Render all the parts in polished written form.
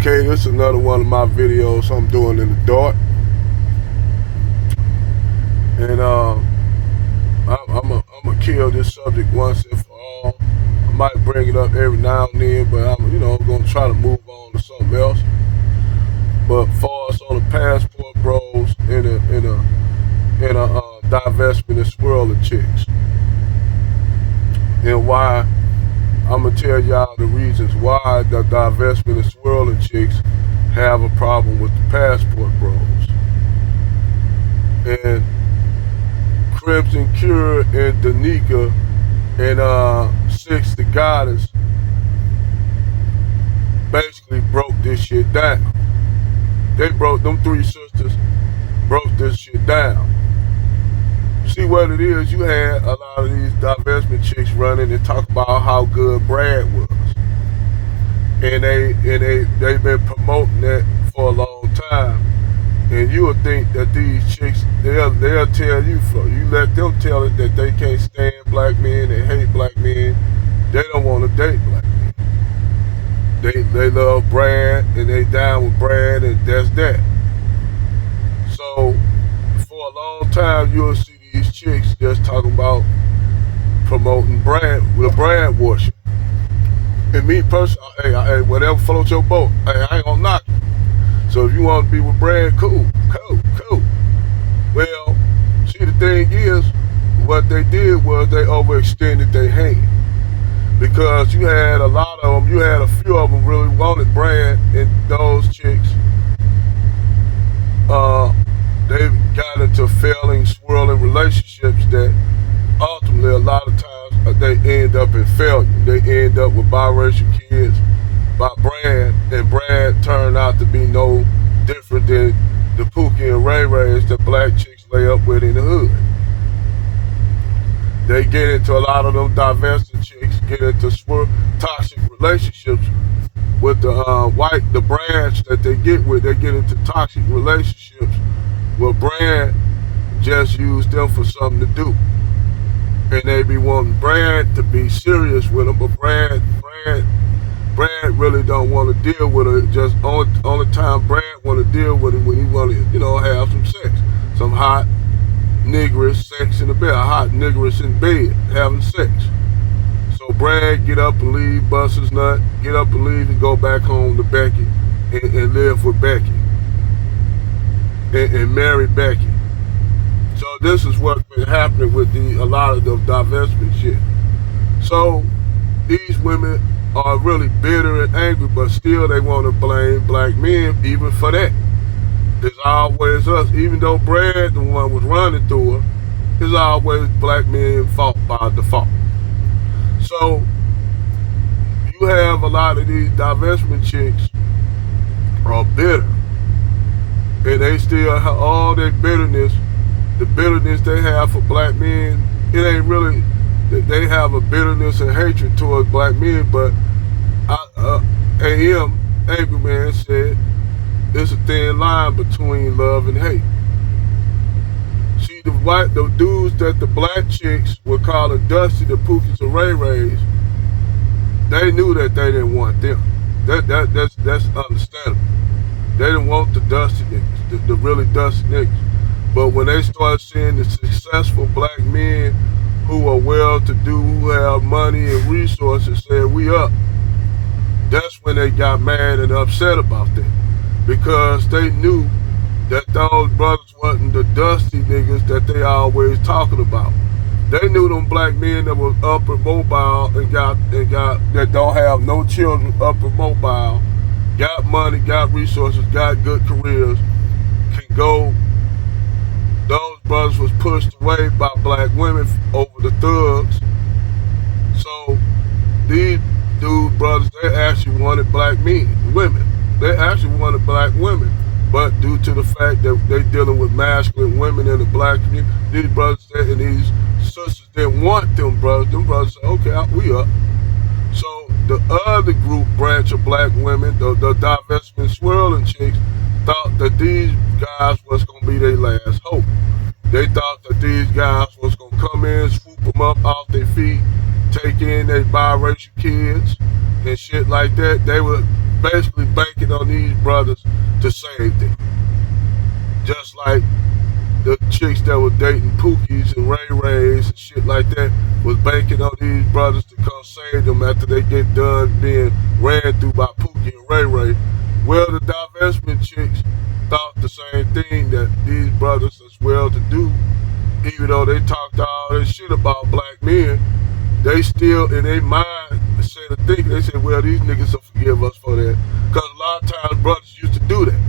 Okay, this is another one of my videos I'm doing in the dark. And I'm gonna kill this subject once and for all. I might bring it up every now and then, but I'm gonna try to move on to something else. But far as on the passport bros in a divestment and swirling chicks, and why I'm gonna tell y'all the reasons why the divestment and swirling chicks have a problem with the passport bros. And Crimson Cure and Danica and Six the Goddess basically broke this shit down. Them three sisters broke this shit down. See what it is, you had a lot of these divestment chicks running and talk about how good Brad was. And they've been promoting that for a long time. And you would think that these chicks, they'll tell you, you let them tell it that they can't stand black men, they hate black men, they don't want to date black men. They love Brad and they down with Brad, and that's that. So for a long time you'll see these chicks just talking about promoting Brad with a Brad worship. And me personally, hey, whatever floats your boat, hey, I ain't gonna knock you. So if you want to be with Brad, cool. Well, see, the thing is, what they did was they overextended their hand. Because you had a lot of them, you had a few of them really wanted Brad, and those chicks, they got into failing, swirling relationships that ultimately a lot of times they end up in failure. They end up with biracial kids by Brad, and Brad turned out to be no different than the Pookie and Ray Rays that black chicks lay up with in the hood. They get into a lot of them divested chicks, get into toxic relationships with the branch that they get with. They get into toxic relationships where Brad just used them for something to do. And they be wanting Brad to be serious with them, but Brad really don't want to deal with her. Just only time Brad want to deal with it when he want to, have some sex, some hot niggerish sex in the bed, hot niggerish in bed, having sex. So Brad get up and leave, bust his nut, get up and leave, and go back home to Becky and live with Becky and marry Becky. So this is what's been happening with a lot of the divestment shit. So these women are really bitter and angry, but still they want to blame black men even for that. It's always us. Even though Brad, the one was running through her, it's always black men fault by default. So you have a lot of these divestment chicks are bitter, and they still have all their bitterness. The bitterness they have for black men, it ain't really, they have a bitterness and hatred towards black men, but AM, Angry Man, said there's a thin line between love and hate. See, the dudes that the black chicks were calling Dusty, the Pookies and Ray Rays, they knew that they didn't want them. That's understandable. They didn't want the Dusty niggas, the really Dusty niggas. But when they started seeing the successful black men who are well-to-do, who have money and resources, saying we up, that's when they got mad and upset about that. Because they knew that those brothers wasn't the dusty niggas that they always talking about. They knew them black men that was up and mobile and got that don't have no children, up and mobile, got money, got resources, got good careers, can go. Those brothers was pushed away by black women over the thugs. So these brothers, they actually wanted black women. They actually wanted black women. But due to the fact that they dealing with masculine women in the black community, these brothers and these sisters didn't want them brothers. Them brothers said, okay, we up. So the other group branch of black women, the divestment swirling chicks, thought that these guys was going to be their last hope. They thought that these guys was going to come in, swoop them up off their feet, take in their biracial kids and shit like that. basically banking on these brothers to save them. Just like the chicks that were dating Pookies and Ray Rays and shit like that was banking on these brothers to come save them after they get done being ran through by Pookie and Ray Ray. Well, the divestment chicks thought the same thing, that these brothers as well to do, even though they talked all this shit about black men, they still in their mind instead of thinking, they said, well, these niggas will forgive us for that. Because a lot of times brothers used to do that.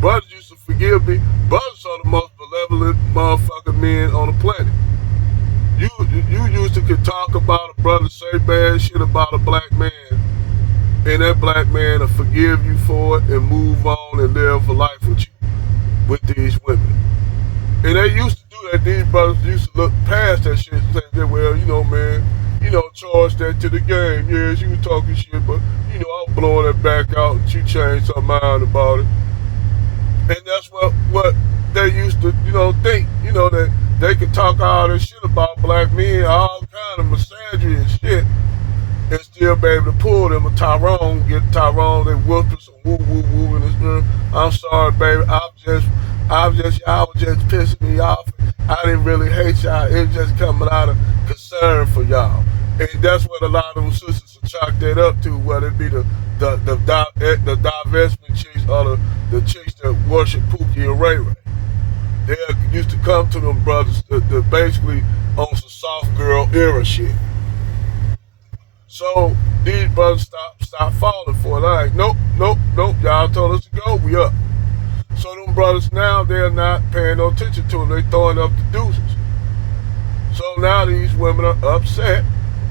Brothers used to forgive me. Brothers are the most benevolent motherfucking men on the planet. You used to could talk about a brother, say bad shit about a black man, and that black man will forgive you for it and move on and live a life with you, with these women. And they used to do that. These brothers used to look past that shit and say, well, you know, man, you know, charge that to the game. Yes, you were talking shit, but, you know, I'm blowing that back out and you changed her mind about it. And that's what they used to, you know, think, you know, that they could talk all this shit about black men, all kind of misandry and shit, and still be able to pull them a Tyrone, get Tyrone, they whisper some woo woo woo in his room. I'm sorry, baby, y'all was just pissing me off. I didn't really hate y'all. It was just coming out of concern for y'all. And that's what a lot of them sisters will chalk that up to, whether it be the divestment chicks or the chicks that worship Pookie and Ray Ray. They used to come to them brothers that basically on some soft girl era shit. So these brothers stop falling for it. Like, nope, y'all told us to go, we up. So them brothers now, they're not paying no attention to them. They throwing up the deuces. So now these women are upset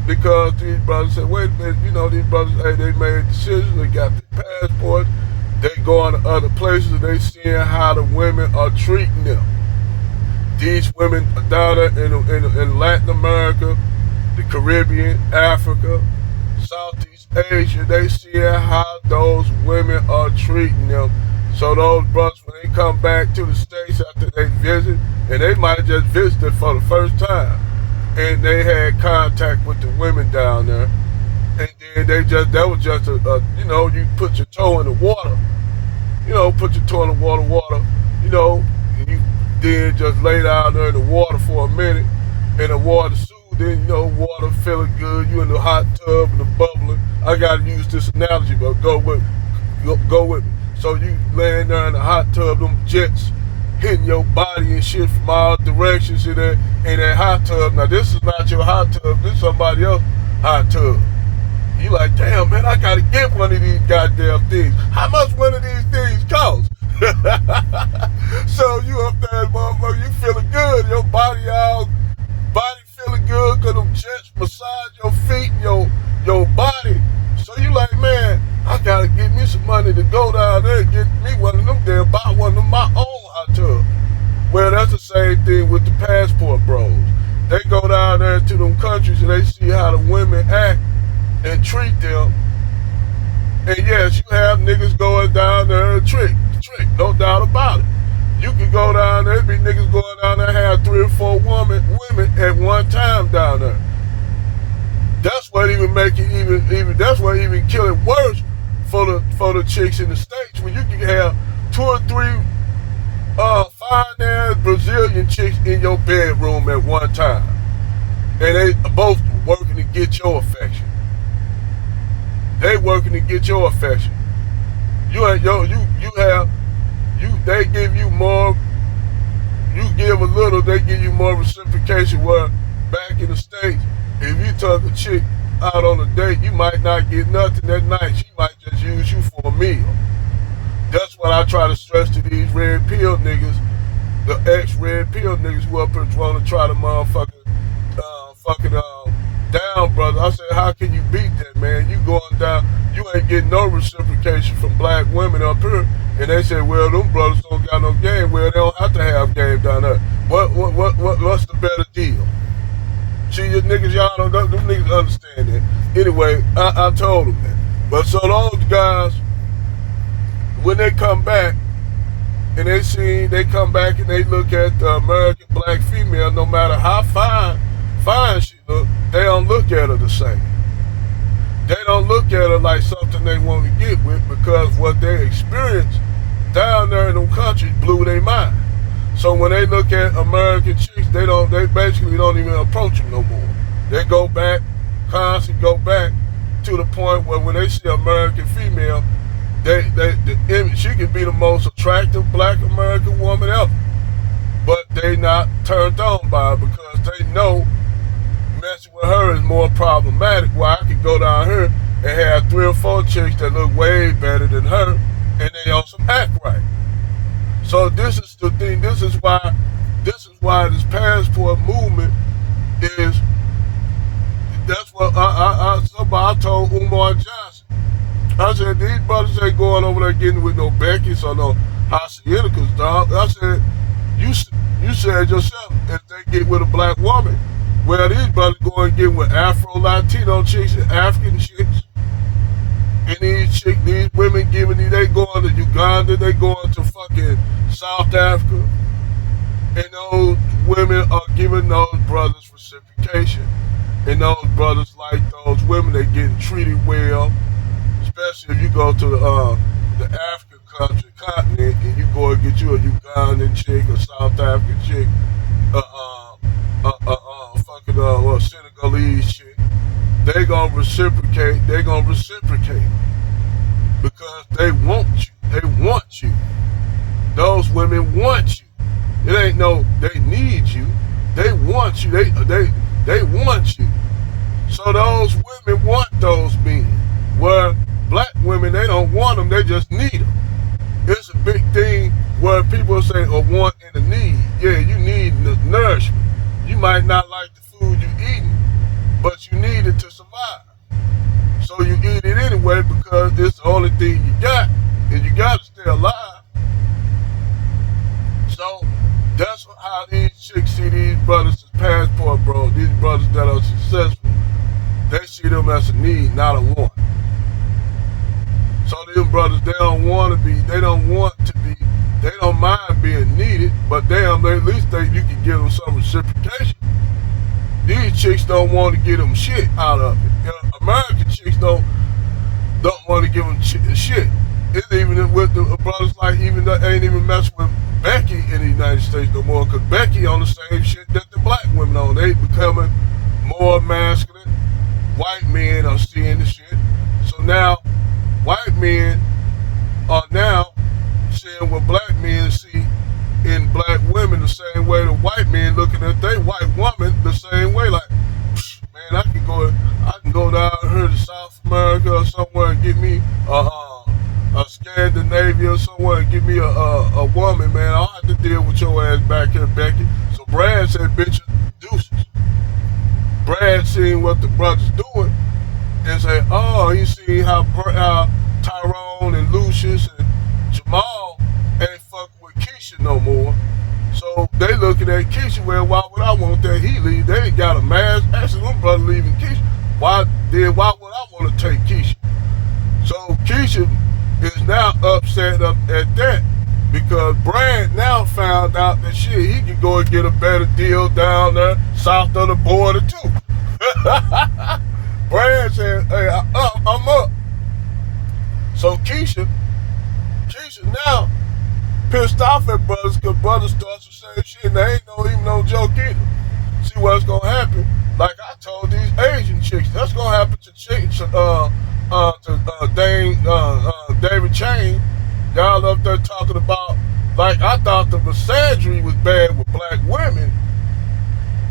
because these brothers said, wait a minute, you know, these brothers, hey, they made decisions, they got their passports, they going to other places, and they seeing how the women are treating them. These women down there in Latin America, the Caribbean, Africa, Southeast Asia, they seeing how those women are treating them. So those brothers, when they come back to the States after they visit, and they might have just visited for the first time, and they had contact with the women down there, and then that was just you know, you put your toe in the water, you know, you know, and you then just lay down there in the water for a minute, and the water soothes, then, you know, water feeling good, you in the hot tub and the bubbling. I gotta use this analogy, but go with me. So you laying there in the hot tub, them jets hitting your body and shit from all directions in that hot tub. Now this is not your hot tub, this is somebody else's hot tub. You like, damn man, I gotta get one of these goddamn things. How much one of these things cost? So you up there, motherfucker, you feeling good, your body feeling good, cause them jets massage your feet and your body. So you like, man, I gotta get me some money to go down there and get me one of them there, buy one of my own hot tub. Well, that's the same thing with the passport bros. They go down there to them countries and they see how the women act and treat them. And yes, you have niggas going down there and trick, no doubt about it. You can go down there, be niggas going down there, have 3 or 4 women at one time down there. That's what even make it even that's what even kill it worse for the chicks in the States, when you can have 2 or 3 fine-ass Brazilian chicks in your bedroom at one time, and they both working to get your affection. They working to get your affection. They give you more. You give a little, they give you more reciprocation. Where back in the States, if you took a chick out on a date, you might not get nothing that night. She might just use you for a meal. That's what I try to stress to these red pill niggas, the ex-red pill niggas who up here want to try to down, brother. I said, how can you beat that, man? You going down, you ain't getting no reciprocation from black women up here. And they say, well, them brothers don't got no game. Well, they don't have to have game down there. What's the better deal? See, you niggas, y'all don't know, them niggas understand that. Anyway, I told them that. But so those guys, when they come back, and they come back and they look at the American black female, no matter how fine she look, they don't look at her the same. they don't look at it like something they want to get with, because what they experienced down there in them countries blew their mind. So when they look at American chicks, they basically don't even approach them no more. They go back, constantly go back to the point where when they see an American female, the image, she could be the most attractive black American woman ever, but they not turned on by her because they know messing with her is more problematic. Why I could go down here and have 3 or 4 chicks that look way better than her, and they on some act right. So this is the thing. This is why this passport movement is. That's what somebody told Umar Johnson. I said, these brothers ain't going over there getting with no Becky's or no Haciendicas, dog. I said, you said yourself, if they get with a black woman, well, these brothers go and get with Afro-Latino chicks and African chicks. And these women they going to Uganda, they going to fucking South Africa. And those women are giving those brothers reciprocation. And those brothers like those women, they getting treated well. Especially if you go to the African continent and you go and get you a Ugandan chick or South African chick, Senegalese chick, they gonna reciprocate because they want you. Those women want you. It ain't no they need you. They want you. They want you. So those women want those men. Where black women, they don't want them, they just need them. It's a big thing where people say a want and a need. Yeah, you need nourishment. You might not like the food you're eating, but you need it to survive. So you eat it anyway because it's the only thing you got, and you got to stay alive. So that's how these chicks see these brothers as passport bros. These brothers that are successful, they see them as a need, not a want. So them brothers, they don't mind being needed, but damn, at least you can give them some reciprocation. These chicks don't want to get them shit out of it. You know, American chicks don't want to give them shit. It's even with the brothers like even that ain't even messing with Becky in the United States no more, because Becky on the same shit that the black women on. They becoming more masculine. White men are seeing the shit. So now white men are now seeing what black men see in black women the same way the white men looking at their white woman the same way. Like, man, I can go down here to South America or somewhere and get me a Scandinavia or somewhere and get me a woman, man. I don't have to deal with your ass back here, Becky. So Brad said, bitches, deuces. Brad seen what the brothers doing and say, oh, he seen how Tyrone and Lucius and Jamal ain't fucking with Keisha no more. So they looking at Keisha, well, why would I want that he leave? They ain't got a mask. Actually, one brother leaving Keisha. Why would I want to take Keisha? So Keisha is now upset at that because Brad now found out that shit, he can go and get a better deal down there south of the border too. Brad said, hey, I'm up. So Keisha now pissed off at brothers because brothers start to say shit and they ain't even no joke either. See what's gonna happen? Like I told these Asian chicks, that's gonna happen to chicks, David Chain. Y'all up there talking about, like I thought the misandry was bad with black women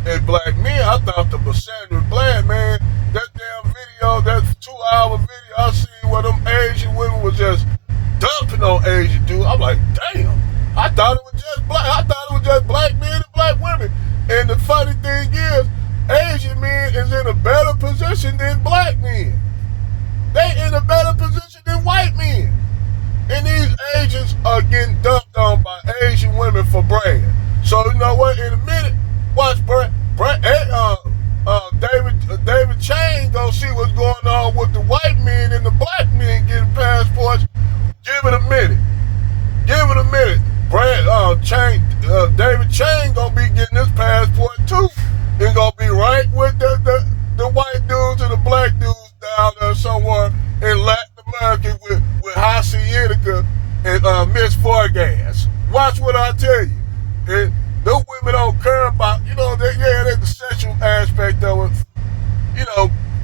and black men. I thought the misandry was bad, man. That damn video, that 2-hour video I seen where them Asian women was just dumping on Asian dudes. I'm like, damn. I thought it was just black men and black women. And the funny thing is, Asian men is in a better position than black men. They in a better position than white men. And these Asians are getting dumped on by Asian women for bread. So you know what? In a minute, watch David Chain gonna see what's going on with the white men and the black men getting passports. Give it a minute. David Chain gonna be getting his passport too. He's gonna be right with the white dudes and the black dudes down there somewhere. Yenica and Miss Forgas. Watch what I tell you. And those women don't care about, there's the sexual aspect of it,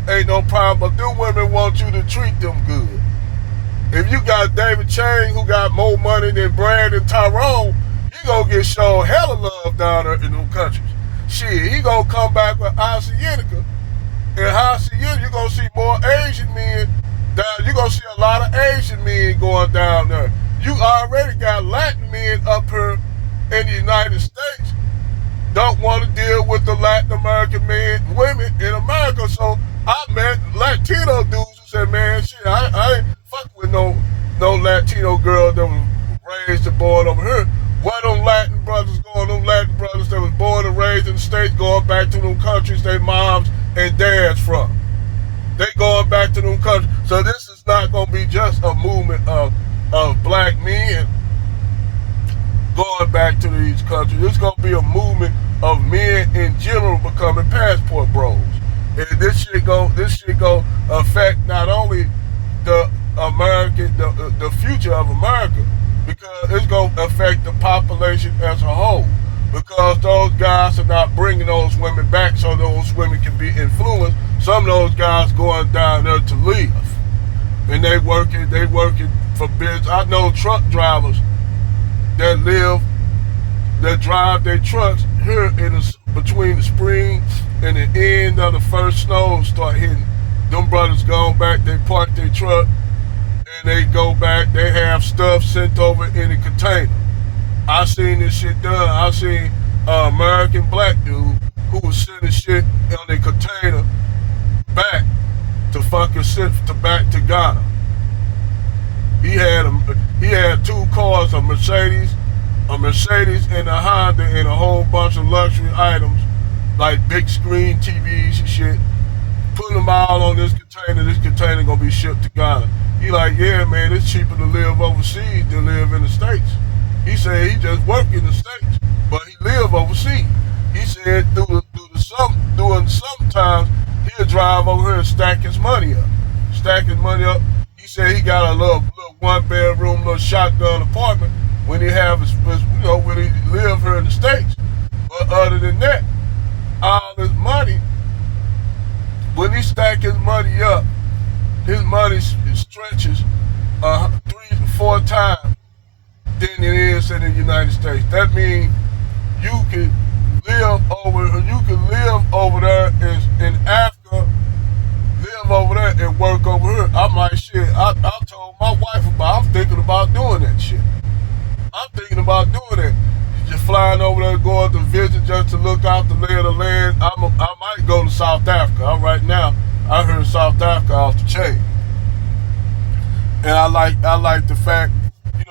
ain't no problem, but them women want you to treat them good. If you got David Chang, who got more money than Brad and Tyrone, he gonna get shown hella love down there in them countries. Shit, he gonna come back with Yenica. In Yenica, you're gonna see more Asian men down. You're gonna see a lot of Asian men going down there. You already got Latin men up here in the United States don't want to deal with the Latin American women in America. So I met Latino dudes who said, man, shit, I ain't fuck with no Latino girl that was raised and born over here. Why them Latin brothers that was born and raised in the States going back to them countries their moms and dads from? They going back to them countries. So this is not going to be just a movement of black men going back to these countries. It's going to be a movement of men in general becoming passport bros. And this shit go affect not only the future of America, because it's going to affect the population as a whole. Because those guys are not bringing those women back so those women can be influenced. Some of those guys going down there to live. And they working for business. I know truck drivers that drive their trucks here between the spring and the end of the first snow start hitting. Them brothers going back, they park their truck and they go back, they have stuff sent over in a container. I seen this shit done. I seen an American black dude who was sending shit on a container back to Ghana. He had two cars, a Mercedes and a Honda, and a whole bunch of luxury items like big screen TVs and shit. Putting them all on this container. This container gonna be shipped to Ghana. He like, yeah, man, it's cheaper to live overseas than live in the States. He said he just work in the States, but he live overseas. He said during sometimes he'll drive over here and stack his money up. He said he got a little one bedroom, little shotgun apartment when he have his, when he live here in the States. But other than that, all his money, when he stack his money up, his money stretches 3 to 4 times than it is in the United States. That means you can live over there in Africa, live over there and work over here. I'm like, shit, I told my wife I'm thinking about doing that shit. I'm thinking about doing it. Just flying over there, going to visit just to look out the lay of the land. I might go to South Africa. Right now, I heard South Africa off the chain. And I like the fact,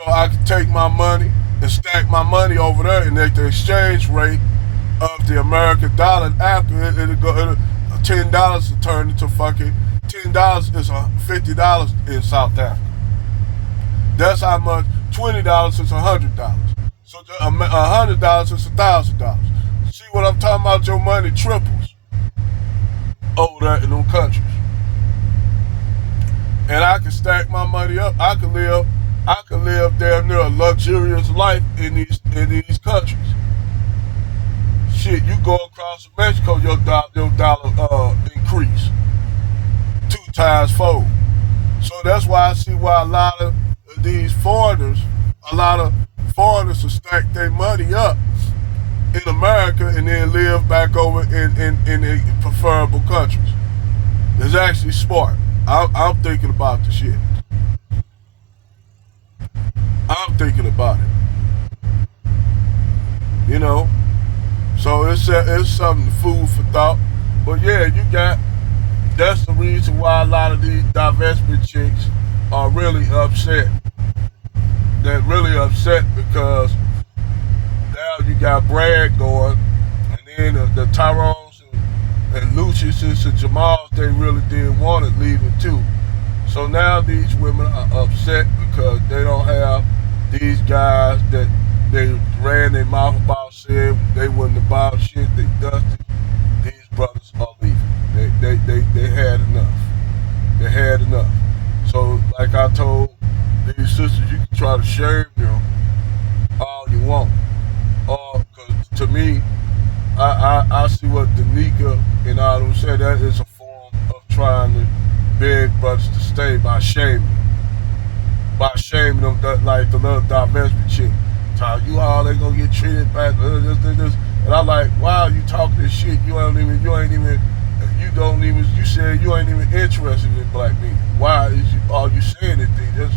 I can take my money and stack my money over there and at the exchange rate of the American dollar. And after it'll $10 will turn into fucking $10 is $50 in South Africa. That's how much. $20 is $100. So $100 is $1,000. See what I'm talking about? Your money triples over there in them countries. And I can stack my money up. I can live damn near a luxurious life in these countries. Shit, you go across Mexico, your dollar increase 2 times fold. So that's why I see why a lot of foreigners will stack their money up in America and then live back over in the preferable countries. It's actually smart. I'm thinking about the shit. I'm thinking about it. So it's something, food for thought. But yeah, that's the reason why a lot of these divestment chicks are really upset. They're really upset because now you got Brad going, and then the Tyrones and Lucius and Jamals, they really didn't want it leaving too. So now these women are upset because they don't have these guys that they ran their mouth about, said they wouldn't about shit, they dusted. These brothers are leaving. They had enough. They had enough. So like I told these sisters, you can try to shame them all you want. Because to me, I see what Danica and all them say. That is a form of trying to beg brothers to stay by shaming them, like the little divestment chick. Tell you all they gonna get treated bad, this. And I'm like, wow, you talking this shit. You said you ain't even interested in black men. Why are you saying anything?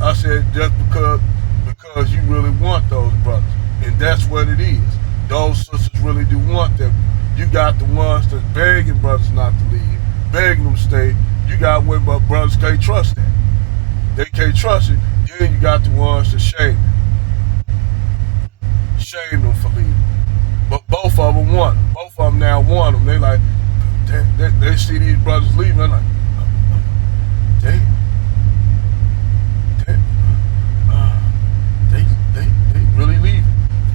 I said just because you really want those brothers, and that's what it is. Those sisters really do want them. You got the ones that's begging brothers not to leave, begging them to stay. You got women, but brothers can't trust that. They can't trust it. Then you got the ones that shame them for leaving. But both of them want them. Both of them now want them. They like, they see these brothers leaving. They're like, damn, damn, they really leaving.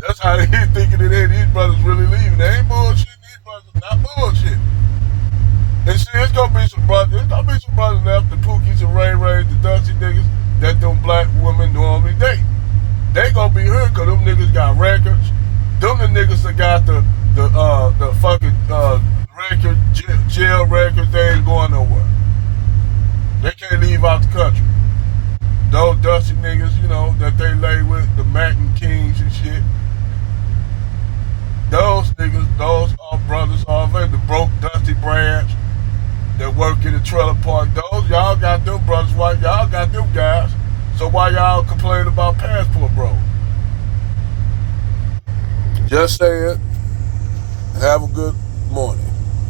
That's how they thinking that these brothers really leaving. They ain't bullshit. These brothers not bullshit. And see, it's gonna be some brothers left, the Pookies and Ray Rays, the Dusty niggas that them black women normally date. They gonna be here because them niggas got records. Them the niggas that got the fucking record jail records. They ain't going nowhere. They can't leave out the country. Those Dusty niggas, that they lay with, the Mackin Kings and shit. Those niggas, those are brothers already. The broke Dusty Branch that work in the trailer park. Those y'all got them brothers. Why y'all got them guys? So why y'all complain about passport bro? Just say it. Have a good morning.